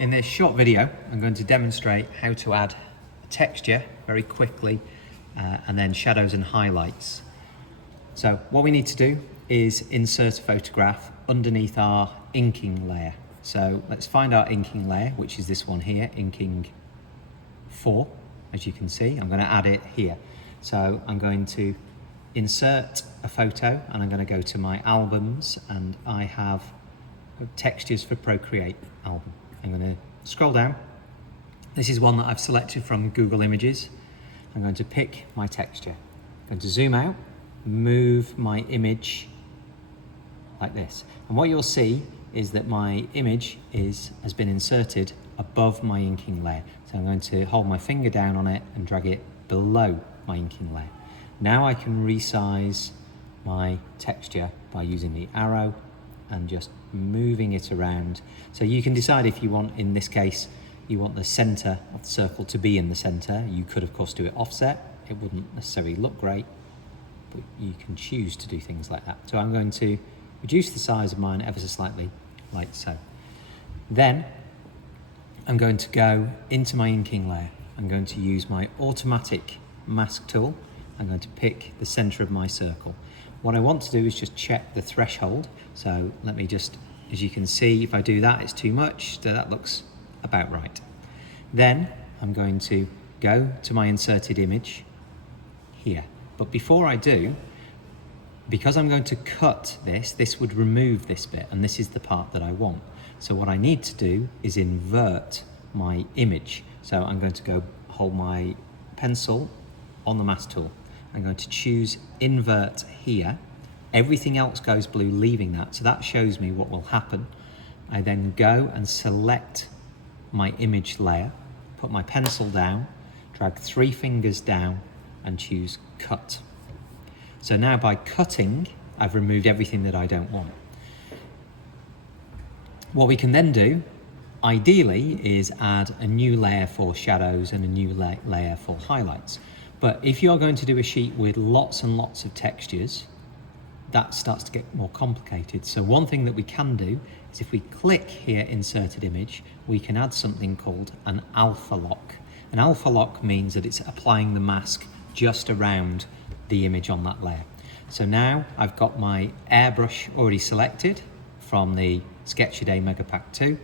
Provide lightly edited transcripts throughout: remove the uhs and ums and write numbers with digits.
In this short video, I'm going to demonstrate how to add a texture very quickly and then shadows and highlights. So what we need to do is insert a photograph underneath our inking layer. So let's find our inking layer, which is this one here, inking 4, as you can see. I'm going to add it here. So I'm going to insert a photo and I'm going to go to my albums, and I have textures for Procreate album. I'm going to scroll down. This is one that I've selected from Google Images. I'm going to pick my texture. I'm going to zoom out, move my image like this. And what you'll see is that my image has been inserted above my inking layer. So I'm going to hold my finger down on it and drag it below my inking layer. Now I can resize my texture by using the arrow and just moving it around. So you can decide if you want, in this case, you want the center of the circle to be in the center. You could of course do it offset. It wouldn't necessarily look great, but you can choose to do things like that. So I'm going to reduce the size of mine ever so slightly, like so. Then I'm going to go into my inking layer. I'm going to use my automatic mask tool. I'm going to pick the center of my circle. What I want to do is just check the threshold. So let me just, as you can see, if I do that, it's too much. So that looks about right. Then I'm going to go to my inserted image here. But before I do, because I'm going to cut this would remove this bit, and this is the part that I want. So what I need to do is invert my image. So I'm going to go hold my pencil on the mask tool. I'm going to choose invert here. Everything else goes blue, leaving that. So that shows me what will happen. I then go and select my image layer, put my pencil down, drag 3 fingers down and choose cut. So now by cutting, I've removed everything that I don't want. What we can then do, ideally, is add a new layer for shadows and a new layer for highlights. But if you're going to do a sheet with lots and lots of textures, that starts to get more complicated. So one thing that we can do is if we click here, inserted image, we can add something called an alpha lock. An alpha lock means that it's applying the mask just around the image on that layer. So now I've got my airbrush already selected from the Sketch-A-Day Mega Pack 2.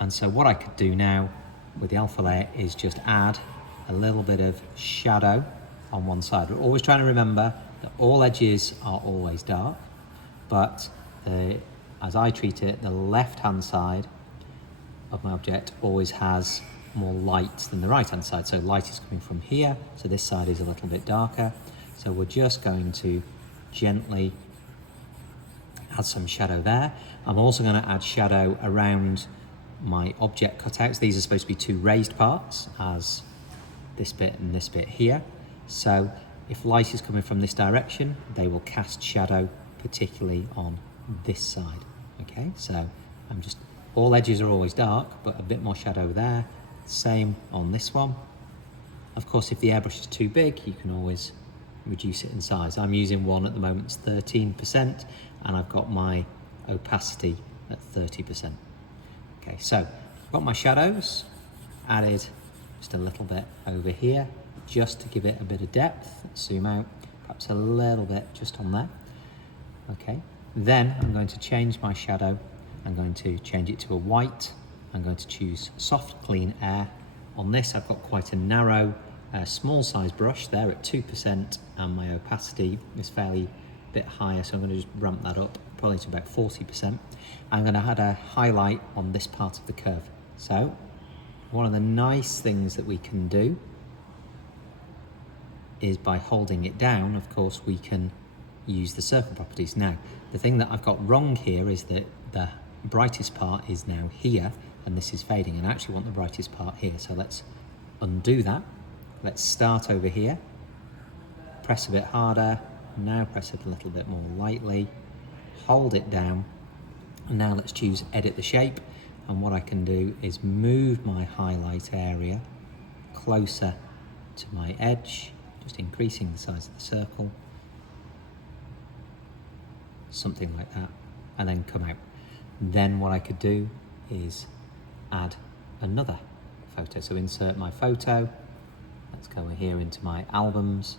And so what I could do now with the alpha layer is just add a little bit of shadow on one side. We're always trying to remember that all edges are always dark, but as I treat it, the left-hand side of my object always has more light than the right-hand side. So light is coming from here, so this side is a little bit darker. So we're just going to gently add some shadow there. I'm also going to add shadow around my object cutouts. These are supposed to be 2 raised parts, as this bit and this bit here. So if light is coming from this direction, they will cast shadow, particularly on this side. Okay, so I'm just, all edges are always dark, but a bit more shadow there. Same on this one. Of course, if the airbrush is too big, you can always reduce it in size. I'm using one at the moment, it's 13%, and I've got my opacity at 30%. Okay, so I've got my shadows added just a little bit over here, just to give it a bit of depth. Let's zoom out, perhaps a little bit just on there. Okay, then I'm going to change my shadow. I'm going to change it to a white. I'm going to choose soft clean air. On this I've got quite a narrow small size brush there at 2%, and my opacity is fairly bit higher, so I'm going to just ramp that up probably to about 40%. I'm going to add a highlight on this part of the curve. So one of the nice things that we can do is by holding it down, of course, we can use the circle properties. Now, the thing that I've got wrong here is that the brightest part is now here, and this is fading, and I actually want the brightest part here. So let's undo that. Let's start over here, press a bit harder, now press it a little bit more lightly, hold it down, and now let's choose edit the shape. And what I can do is move my highlight area closer to my edge, just increasing the size of the circle, something like that, and then come out. Then what I could do is add another photo. So insert my photo. Let's go here into my albums.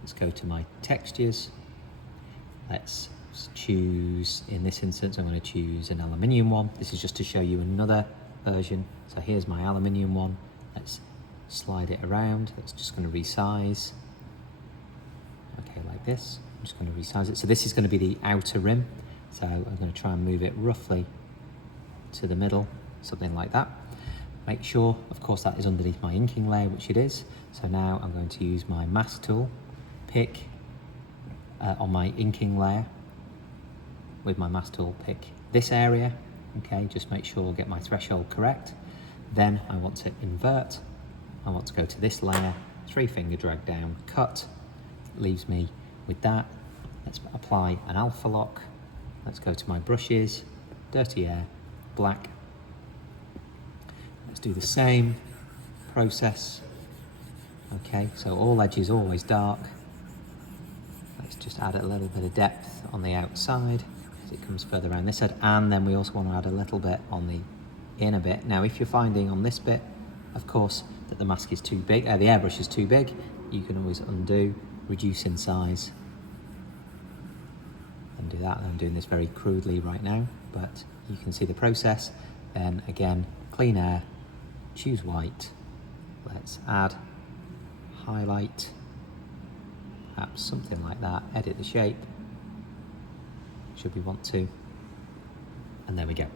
Let's go to my textures. Let's choose, in this instance, I'm going to choose an aluminium one. This is just to show you another version. So here's my aluminium one. Let's slide it around. That's just going to resize. Okay, like this. I'm just going to resize it. So this is going to be the outer rim. So I'm going to try and move it roughly to the middle, something like that. Make sure, of course, that is underneath my inking layer, which it is. So now I'm going to use my mask tool, pick on my inking layer. With my mask tool, pick this area. Okay, just make sure I get my threshold correct. Then I want to invert. I want to go to this layer, 3-finger drag down, cut. Leaves me with that. Let's apply an alpha lock. Let's go to my brushes, dirty air, black. Let's do the same process. Okay, so all edges always dark. Let's just add a little bit of depth on the outside as it comes further around this side, and then we also want to add a little bit on the inner bit. Now, if you're finding on this bit, of course, that the mask is too big, the airbrush is too big, you can always undo, reduce in size, and do that. I'm doing this very crudely right now, but you can see the process. Then again, clean air, choose white. Let's add, highlight, perhaps something like that, edit the shape, should we want to, and there we go.